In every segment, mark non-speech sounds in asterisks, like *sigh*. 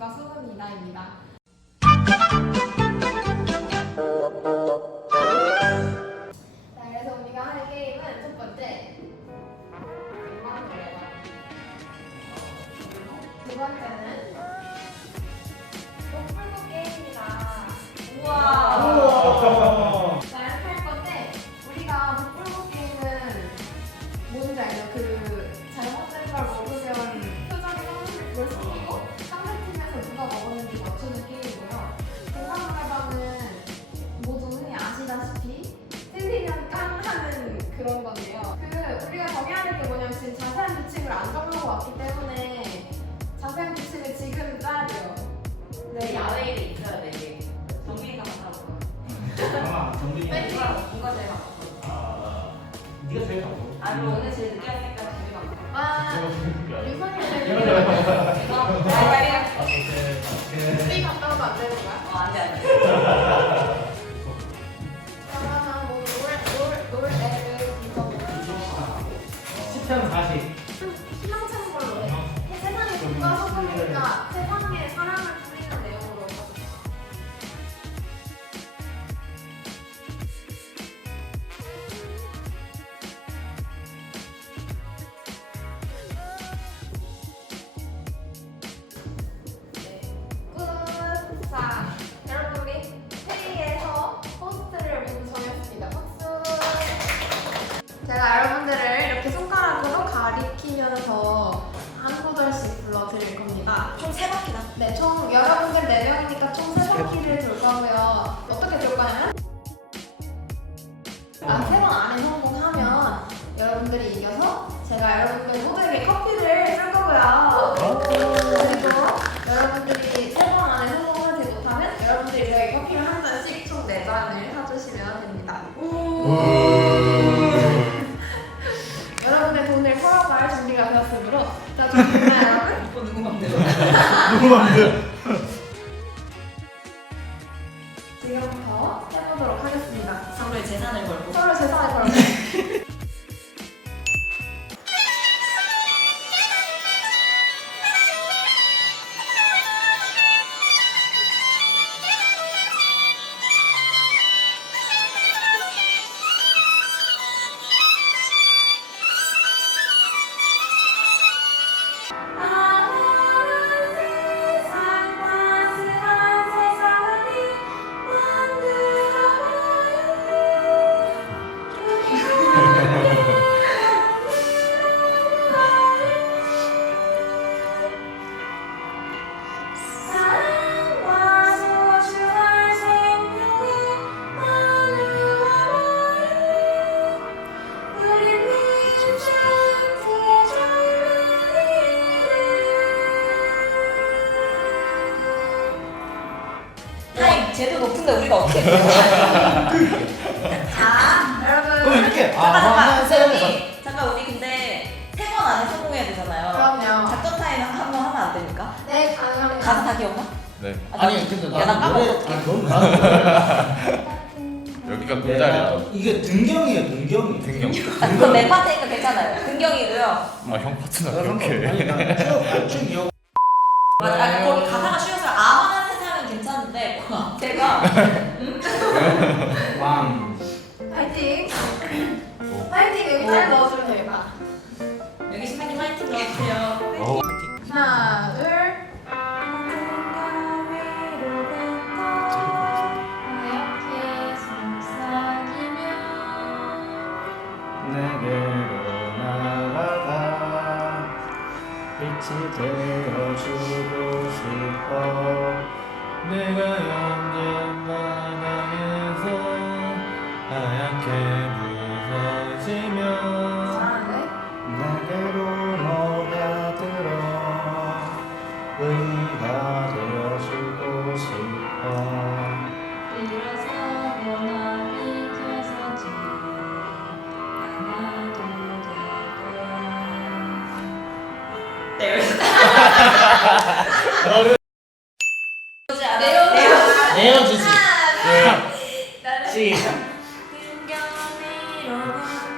국가 수능 이다입니다. 자, 그래서 우리가 할 게임은 첫 번째. 두 번째는 목풀고 게임이다. 우와. 네, 야외에 있어야. 정민이가 가까워. 아, 정민이. 뺀지가 뭔가 제일 가까워. 아, 네가 제일 가까워. 아니, 오늘 제일 늦게 왔으니까 *laughs* 제일 가까워. 아, 유선이 쌤 이거, 4명이니까 총 3바퀴를 돌 거고요. 어떻게 돌 거냐면 아, 세 번 안에 성공하면 여러분들이 이겨서 제가 여러분들 모두에게 커피를 줄 거고요. 그리고 여러분들이 세 번 안에 성공하지 못하면 여러분들이 저희 커피를 한 잔씩 총 4잔을 사주시면 됩니다. *laughs* 여러분의 돈을 털어갈 준비가 되었으므로 자, 좋습니다 여러분. 이거 누구 맘대로. 지금부터 해보도록 하겠습니다. 서로의 재산을 걸고. 서로 재산을 걸고. *laughs* 어떻게 해? 자, 그럼 여러분 이렇게. 아, 잠깐, 하나, 잠깐. 세 우리, 잠깐, 우리 근데 세 번 안에 성공해야 되잖아요. 그럼요. 작전 타임 한 번 하면 안 됩니까? 네, 가능합니다. 가사 다 기억나? 네. 아, 아니, 근데 야, 나 나는 까먹었어. 아니, 넌 나는 여기가 노래. 꿀자리야. 이게 등경이에요, 등경이. 등경. 아, 그건 내 파트니까 괜찮아요. 긍경이고요. 아, 형 파트너 그렇게. 아니, 아, 쭉 이어. 맞아. 아, 거기 가사가 쉬워서 아무나 세상은 괜찮은데 *laughs* 제가 *laughs* 왕. 파이팅. 오. *clears throat* 파이팅 의미를 넣어주면 되겠다. 여기 신나게 화이팅 넣어주세요. 어. 하나, 둘. 하얗게 속삭이며 내게로 날아가 빛이 되어주고 싶어 내가 바 Yeah.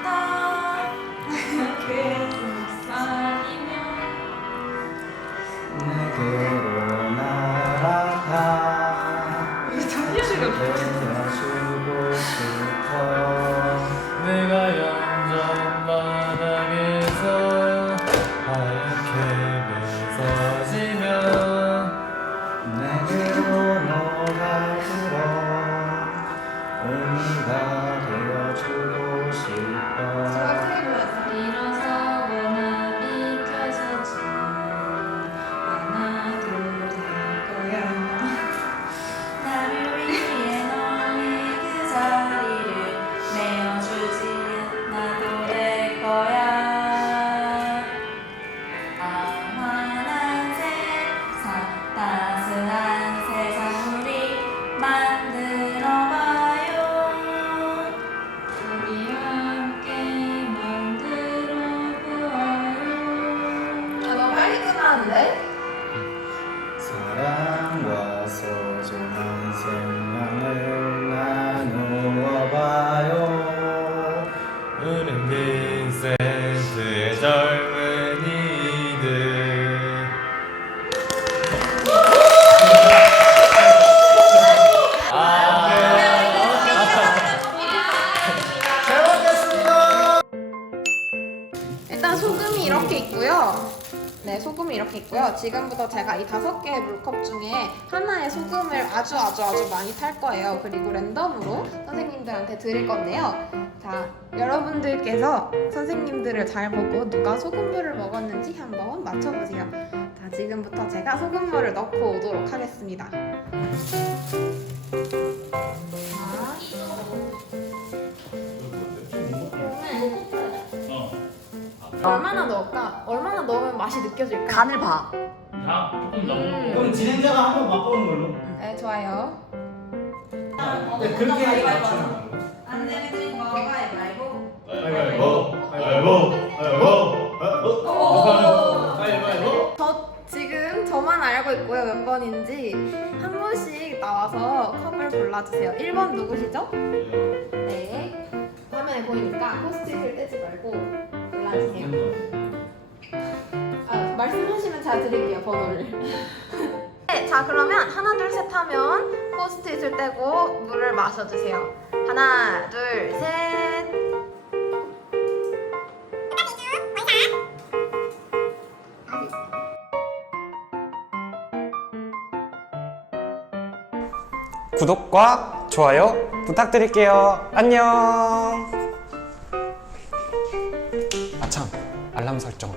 하는데? 사랑과 소중한 생명을 나누어 봐요. 우린 빈센트의 젊은이들. 잘 먹겠습니다. 일단 소금이 이렇게 있고요. 네, 소금이 이렇게 있고요. 지금부터 제가 이 다섯 개의 물컵 중에 하나의 소금을 아주 아주 아주 많이 탈 거예요. 그리고 랜덤으로 선생님들한테 드릴 건데요. 자, 여러분들께서 선생님들을 잘 보고 누가 소금물을 먹었는지 한번 맞춰보세요. 자, 지금부터 제가 소금물을 넣고 오도록 하겠습니다. 얼마나 넣을까? 얼마나 넣으면 맛이 느껴질까? 간을 봐. 음. 그럼 진행자가 한번 맛보는 걸로 네, 좋아요. 네, 그렇게 맞추는 거안 내면 거 가위바위보. 가위바위보 가위바위보 가위바위보 가위바위보 저 지금 저만 알고 있고요. 몇 번인지 한 분씩 나와서 컵을 골라주세요. 1번 누구시죠? 네. 화면에 보이니까 포스트잇을 떼지 말고 골라주세요. 아, 말씀하시면 제가 드릴게요, 번호를. *laughs* 네, 자 그러면 하나 둘 셋 하면 포스트잇을 떼고 물을 마셔주세요. 하나 둘 셋. 구독과 좋아요 부탁드릴게요. 안녕. 설정도.